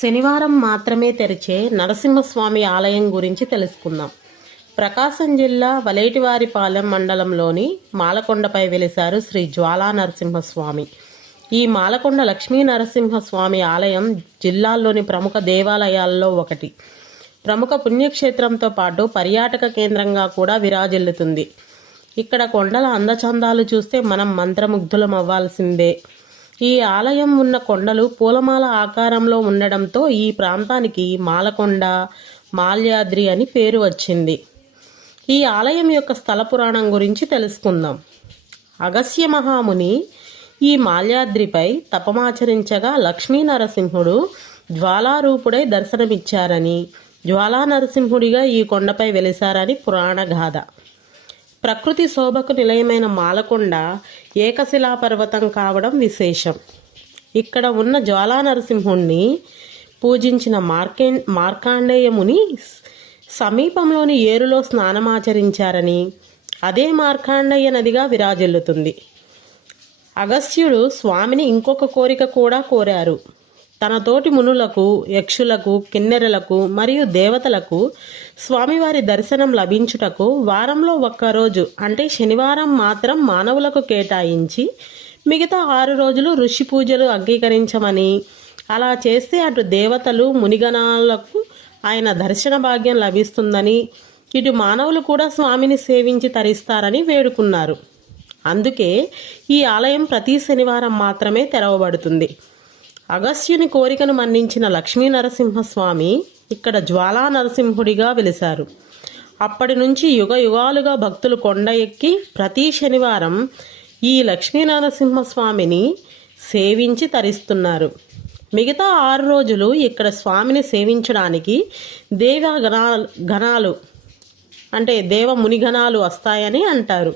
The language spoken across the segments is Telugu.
శనివారం మాత్రమే తెరిచే నరసింహస్వామి ఆలయం గురించి తెలుసుకుందాం. ప్రకాశం జిల్లా వలేటివారిపాలెం మండలంలోని మాలకొండపై వెలిశారు శ్రీ జ్వాలా నరసింహస్వామి. ఈ మాలకొండ లక్ష్మీ నరసింహస్వామి ఆలయం జిల్లాలోని ప్రముఖ దేవాలయాల్లో ఒకటి. ప్రముఖ పుణ్యక్షేత్రంతో పాటు పర్యాటక కేంద్రంగా కూడా విరాజిల్లుతుంది. ఇక్కడ కొండల అందచందాలు చూస్తే మనం మంత్రముగ్ధులం అవ్వాల్సిందే. ఈ ఆలయం ఉన్న కొండలు పూలమాల ఆకారంలో ఉండడంతో ఈ ప్రాంతానికి మాలకొండ, మాల్యాద్రి అని పేరు వచ్చింది. ఈ ఆలయం యొక్క స్థల పురాణం గురించి తెలుసుకుందాం. అగస్త్య మహాముని ఈ మాల్యాద్రిపై తపమాచరించగా లక్ష్మీ నరసింహుడు జ్వాలారూపుడై దర్శనమిచ్చారని, జ్వాలా నరసింహుడిగా ఈ కొండపై వెలిశారని పురాణ గాథ. ప్రకృతి శోభకు నిలయమైన మాలకొండ ఏకశిలా పర్వతం కావడం విశేషం. ఇక్కడ ఉన్న జ్వాలా నరసింహుణ్ణి పూజించిన మార్కాండేయముని సమీపంలోని ఏరులో స్నానమాచరించారని, అదే మార్కాండేయ నదిగా విరాజిల్లుతుంది. అగస్త్యుడు స్వామిని ఇంకొక కోరిక కూడా కోరారు. తన తోటి మునులకు, యక్షులకు, కిన్నెరలకు మరియు దేవతలకు స్వామివారి దర్శనం లభించుటకు వారంలో ఒక్కరోజు అంటే శనివారం మాత్రం మానవులకు కేటాయించి మిగతా 6 రోజులు ఋషి పూజలు అంగీకరించమని, అలా చేస్తే అటు దేవతలు మునిగణాలకు ఆయన దర్శన భాగ్యం లభిస్తుందని, ఇటు మానవులు కూడా స్వామిని సేవించి తరిస్తారని వేడుకున్నారు. అందుకే ఈ ఆలయం ప్రతి శనివారం మాత్రమే తెరవబడుతుంది. అగస్త్యుని కోరికను మన్నించిన లక్ష్మీ నరసింహస్వామి ఇక్కడ జ్వాలా నరసింహుడిగా వెలిశారు. అప్పటి నుంచి యుగ యుగాలుగా భక్తులు కొండ ఎక్కి ప్రతి శనివారం ఈ లక్ష్మీ నరసింహస్వామిని సేవించి తరిస్తున్నారు. మిగతా 6 రోజులు ఇక్కడ స్వామిని సేవించడానికి గణాలు అంటే మునిగణాలు వస్తాయని అంటారు.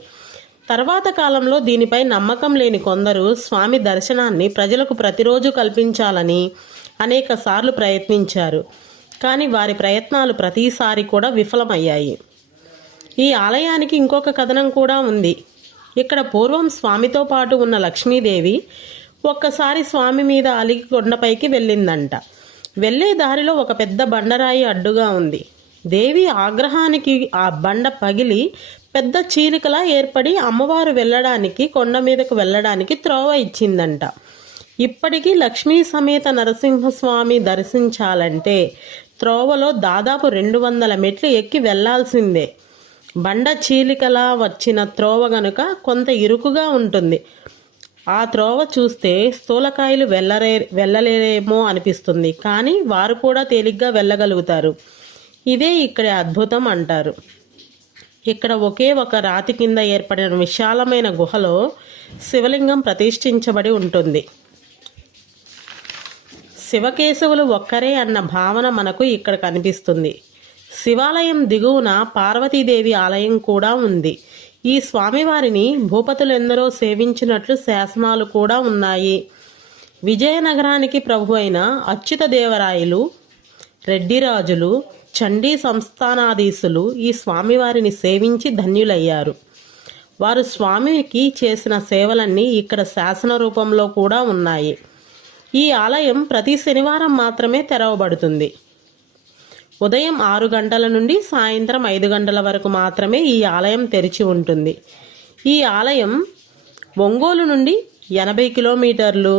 తర్వాత కాలంలో దీనిపై నమ్మకం లేని కొందరు స్వామి దర్శనాన్ని ప్రజలకు ప్రతిరోజు కల్పించాలని అనేక సార్లు ప్రయత్నించారు. కానీ వారి ప్రయత్నాలు ప్రతిసారి కూడా విఫలమయ్యాయి. ఈ ఆలయానికి ఇంకొక కథనం కూడా ఉంది. ఇక్కడ పూర్వం స్వామితో పాటు ఉన్న లక్ష్మీదేవి ఒక్కసారి స్వామి మీద అలిగి కొండపైకి వెళ్ళిందంట. వెళ్ళే దారిలో ఒక పెద్ద బండరాయి అడ్డుగా ఉంది. దేవి ఆగ్రహానికి ఆ బండ పగిలి పెద్ద చీలికలా ఏర్పడి అమ్మవారు కొండ మీదకు వెళ్ళడానికి త్రోవ ఇచ్చిందంట. ఇప్పటికీ లక్ష్మీ సమేత నరసింహస్వామి దర్శించాలంటే త్రోవలో దాదాపు 200 మెట్లు ఎక్కి వెళ్లాల్సిందే. బండ చీలికలా వచ్చిన త్రోవ గనుక కొంత ఇరుకుగా ఉంటుంది. ఆ త్రోవ చూస్తే స్థూలకాయలు వెళ్ళలేరేమో అనిపిస్తుంది, కానీ వారు కూడా తేలిగ్గా వెళ్ళగలుగుతారు. ఇదే ఇక్కడ అద్భుతం అంటారు. ఇక్కడ ఒకే ఒక రాతి కింద ఏర్పడిన విశాలమైన గుహలో శివలింగం ప్రతిష్ఠించబడి ఉంటుంది. శివకేశవులు ఒక్కరే అన్న భావన మనకు ఇక్కడ కనిపిస్తుంది. శివాలయం దిగువన పార్వతీదేవి ఆలయం కూడా ఉంది. ఈ స్వామివారిని భూపతులెందరో సేవించినట్లు శాసనాలు కూడా ఉన్నాయి. విజయనగరానికి ప్రభు అయిన అచ్యుతదేవరాయలు, రెడ్డిరాజులు, చండీ సంస్థానాధీశులు ఈ స్వామివారిని సేవించి ధన్యులయ్యారు. వారు స్వామికి చేసిన సేవలన్నీ ఇక్కడ శాసన రూపంలో కూడా ఉన్నాయి. ఈ ఆలయం ప్రతి శనివారం మాత్రమే తెరవబడుతుంది. ఉదయం 6 గంటల నుండి సాయంత్రం 5 గంటల వరకు మాత్రమే ఈ ఆలయం తెరిచి ఉంటుంది. ఈ ఆలయం ఒంగోలు నుండి 80 కిలోమీటర్లు,